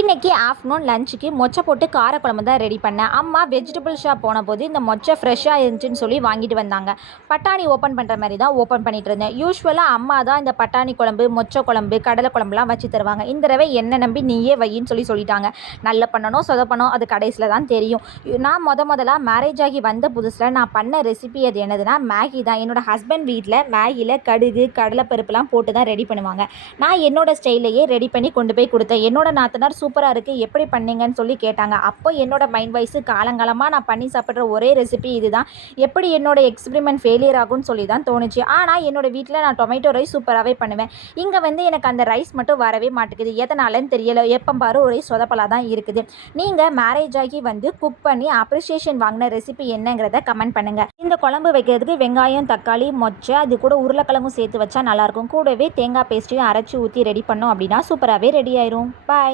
இன்றைக்கி ஆஃப்டர்நூன் லஞ்சுக்கு மொச்சை போட்டு காரக்குழம்பு தான் ரெடி பண்ணேன். அம்மா வெஜிடபிள் ஷாப் போனபோது இந்த மொச்சை ஃப்ரெஷ்ஷாக இருந்துச்சுன்னு சொல்லி வாங்கிட்டு வந்தாங்க. பட்டாணி ஓப்பன் பண்ணுற மாதிரி தான் ஓப்பன் பண்ணிட்டு இருந்தேன். யூஸ்வலாக அம்மா தான் இந்த பட்டாணி குழம்பு, மொச்சை குழம்பு, கடலை குழம்புலாம் வச்சு தருவாங்க. இந்த தடவை என்ன நம்பி நீயே வையின்னு சொல்லிட்டாங்க. நல்ல பண்ணணும் சொதப்பணும் அது கடைசியில் தான் தெரியும். நான் முதலாக மேரேஜ் ஆகி வந்த புதுசில் நான் பண்ண ரெசிபி அது என்னதுன்னா மேகி தான். என்னோடய ஹஸ்பண்ட் வீட்டில் மேகியில் கடுகு கடலைப்பருப்புலாம் போட்டு தான் ரெடி பண்ணுவாங்க. நான் என்னோடய ஸ்டைலையே ரெடி பண்ணி கொண்டு போய் கொடுத்தேன். என்னோட நாத்தனார் சூப்பராக இருக்குது எப்படி பண்ணீங்கன்னு சொல்லி கேட்டாங்க. அப்போ என்னோட மைண்ட் வைஸு காலங்காலமாக நான் பண்ணி சாப்பிட்ற ஒரே ரெசிபி இதுதான். எப்படி என்னோட எக்ஸ்பெரிமெண்ட் ஃபெயிலியர் ஆகும்னு சொல்லி தான் தோணுச்சு. ஆனால் என்னோடய வீட்டில் நான் டொமேட்டோ ரைஸ் சூப்பராகவே பண்ணுவேன். இங்கே வந்து எனக்கு அந்த ரைஸ் மட்டும் வரவே மாட்டேங்குது. எதனாலன்னு தெரியல. எப்போ பாரு ஒரே சொதப்பலாக தான் இருக்குது. நீங்கள் மேரேஜ் ஆகி வந்து குக் பண்ணி அப்ரிசியேஷன் வாங்கின ரெசிபி என்னங்கிறத கமெண்ட் பண்ணுங்கள். இந்த குழம்பு வைக்கிறதுக்கு வெங்காயம், தக்காளி, மொச்சை அது கூட உருளைக்கிழங்கும் சேர்த்து வச்சா நல்லாயிருக்கும். கூடவே தேங்காய் பேஸ்ட்டையும் அரைச்சி ஊற்றி ரெடி பண்ணோம் அப்படின்னா சூப்பராகவே ரெடி ஆயிரும். பாய்.